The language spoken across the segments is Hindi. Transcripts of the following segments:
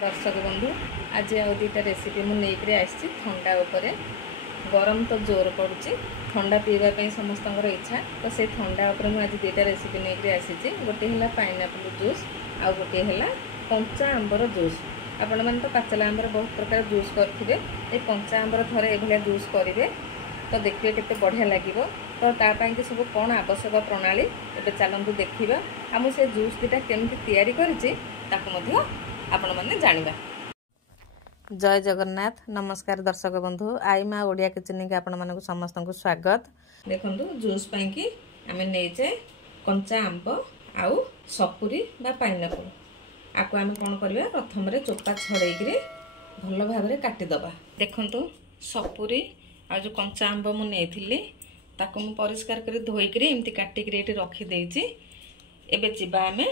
दर्शक बंधु आज आ दुईटा रेसिपी मुझे आसी थंडा उपरे गरम तो जोर पड़ुची ठंडा पीवाई समस्त इच्छा तो से ठंडा उपरे मुझे आज दुईटा रेसिपी नहीं आसी गोटे है पाइनएप्पल जूस आउ गोटे है कंचा आंबर जूस। आपण मैंने तो पाचला आंबर बहुत प्रकार जूस करेंगे ये कंचा आंबर थे ये जूस करेंगे तो देखिए केते बढ़िया लगे तो तापाई कि सब कौन आवश्यक प्रणाली ए चलतु देखा आ मुझे जूस दुटा केमती तैयारी करी आपण मैंने जानिबा। जय जगन्नाथ नमस्कार दर्शक बंधु आई माँ ओडिया किचन के आपण मानक समस्त को स्वागत। देखंतु जूस पाई कि आमे नेजे कंचा आंब आउ सपुरी बा पाइनएप्पल आपको आमे कोन करबा प्रथम रे चोपा छड़ेकरी भल भाबरे काटी दबा। देखंतु सपुरी आ जो कंचा आंब मु नेथिली ताको मु परिष्कार करी धोईकरी एमती काटिकरी एठी रखी देइची। एबे जिबा आमे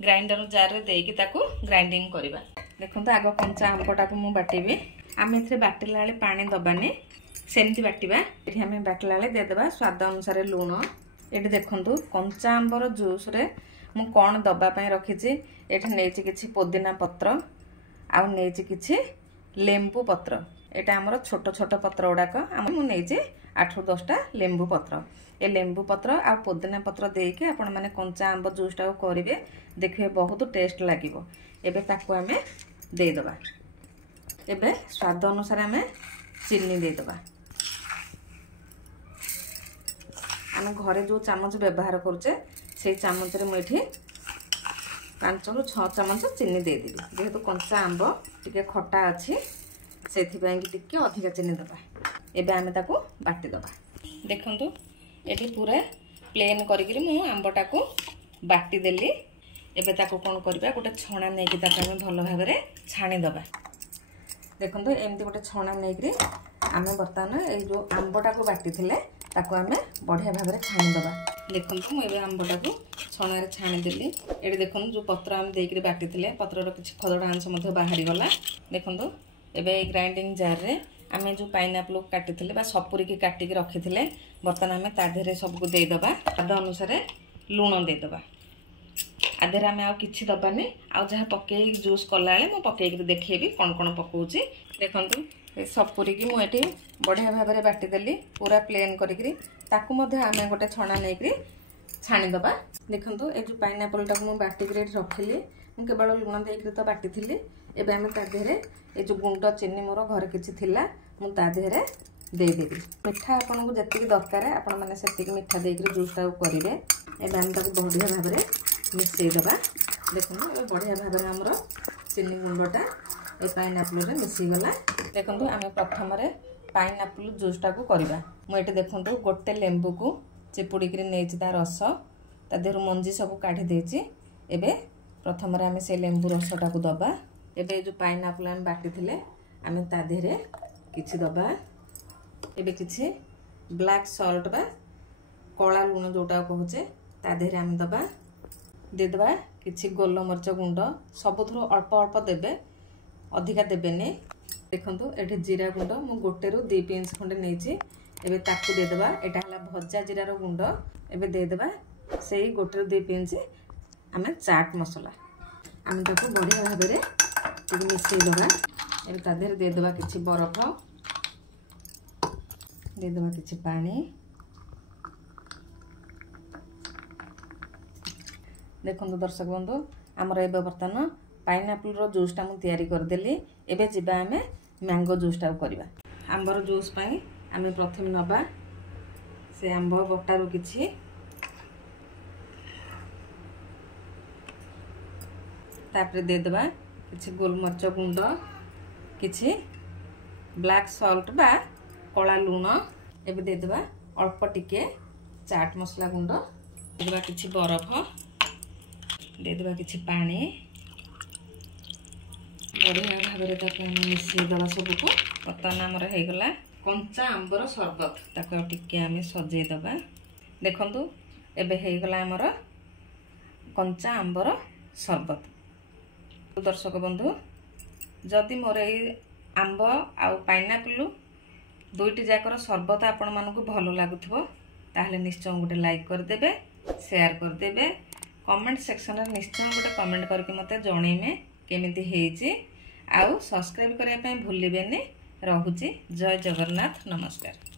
ग्राइंडर जार रे देकी ताको ग्राइंडिंग करबा। देखंतु आगो कंचा आंबटा को मु बाटिबी आमे एथरे बाटिला बेले पानी दबानी सेमती बाटिबा। एठी आमे बाटिला बेले दे देबा स्वाद अनुसार लूण। एठी देखंतु कंचा आंबर जूस रे मु कोन दबा पई रखिची एठी नेची किछि पुदीना पत्र आ नेची किछि लेंबू पत्र। एटा हमर छोट छोट पत्र उडाक हम मु नेची 8-10टा लेंबू पत्र। ए लेंबू पत्र आ पुदीना पत्र देके आपण माने कंचा आंब जूसटा करिवे देखिए बहुत टेस्ट लागिवो। एबे ताको आमे दे दबा। एबे स्वाद अनुसार आमे चीनी दे दबा। आमे घरे जो चामच व्यवहार करूचे से चामच रे मुठी 5-6 चामच चीनी दे देबी जेहेतु कंचा आंब टिके खट्टा अछि सेथि पय कि टिके अधिक चीनी दबा। एबे आमे ताको बाटी दबा। देखंतु एठी पूरा प्लेन करिकरी मु आंबटा को बाटी देली। एबे ताको कोन करबा गोटे छणा नै कि ताको हम भलो भाबरे छाणी दबा। देखंतु एमती गोटे छणा नै कि आमे बर्तमान ए जो आंबटा को बाटी थिले ताको आमे बढ़िया भाबरे छाणी दबा। देखंतु मु एबे आंबटा को छणा रे छाणी देली। एठी देखंतु जो पत्र आमे देकरी बाटी थिले पत्र रो किछ खदडा अंश मध्ये बाहरी गला। देखंतु एबे ग्राइंडिंग जार रे आमे जो पाइनएप्पल काटी थिले बा सपुरी की काटी के रखी थिले बर्तन आमे ता धेरे सब को दे दबा। स्वाद अनुसार लूण दे दबा। आधे आमे आ किछि दबानी आ जहा पके जूस कला ले मु पके के देखेबी कोन कोन पकोउची। देखंतु ए सपुरी की मु एठी बढ़िया भाबरे बाटी देली पूरा प्लेन करिकरी ताकू मध्ये आमे गोटे छणा नेकरी छाणी दबा। देखंतु ए जो पाइनएप्पल टाकू मु बाटी के रखिली मु केवल लूण देकरी तो बाटी थिली। एबे आमे ता धेरे ए जो गुंड चीनी मोर घर किछि थिला मु ता धेरे दे देबी। मिठा आपन को जति दरकार आपन माने सेति मिठा देकरी जूस टा करिवे। एबे आमे ताकू बढ़िया भाबरे मिसई दबा। देखंतु ए बढ़िया भाबरे हमरो चीनी गुंडटा ए पाइनएप्पल रे मिसई गला। देखंतु आमे प्रथम रे पाइनएप्पल जूस टा को करबा। मु एटे देखंतु गोटे लेंबू को चिपुडी करी नेछि ता रस ता देरु मंजी सब काढी देछि। एबे प्रथम रे आमे से लेंबू रस टा को दबा। एबे जो पाइनएप्पल हम बाटी थिले आमे ता देरे किछि दबा। एबे किछि ब्लैक सॉल्ट बा कोला लूण जोटा कहूचे ता देरे आमे दबा। दे दबा किछि गोलमरच गुंड सबथरो अल्प अल्प देबे अधिका देबेनी। देखंतु एठी जीरा गुंड मु गोटे रो 2 पिंच खंडे नेछि। एबे ताकू दे दबा। एटा हला भज्जा जीरा रो गुंड। एबे दे दबा सेही गोटे रो 2 पिंच आमे चाट मसाला आमे ताकू बढ़िया भाबरे टिक मिसई दबा। एबे ता देर दे दबा किछि बरफ दे दबा किछि पानी। देखंतु दर्शक बंधु हमर एबे बर्तन पाइनएप्पल रो जूस टा मु तयारी कर देली। एबे जिबा हमें मैंगो जूस टा करबा। आंबर जूस पई हमें प्रथम नबा से आंब बटा रो किछि तापर दे दबा किछि गोलमरच गुंड किछि ब्लैक सॉल्ट बा कोला लूण। एबे दे दबा अल्प टिके चाट मसला गुंड दे दबा किछि बरफ दे दबा किछि पानी बढ़िया भाबरे ताको मिसई दबा सबको। बर्तमान हमर हे गला कंचा आंबर शरबत ताको टिके आमे सजे दबा। देखंतु एबे हे गला हमर कंचा आंबर शरबत। दर्शक बंधु जदि मोर ए आंब आ पाइनएप्पल दुईटी जाकर शरबत आपण मानकु भलो लागुथबो ताहले निश्चय गोटे लाइक कर देबे शेयर कर देबे कमेंट सेक्शन रे निश्चय गोटे कमेंट करके मते जणैमे केमिति हेइची आउ सब्सक्राइब करने भूलिबेनी। रहुची। जय जगन्नाथ। नमस्कार।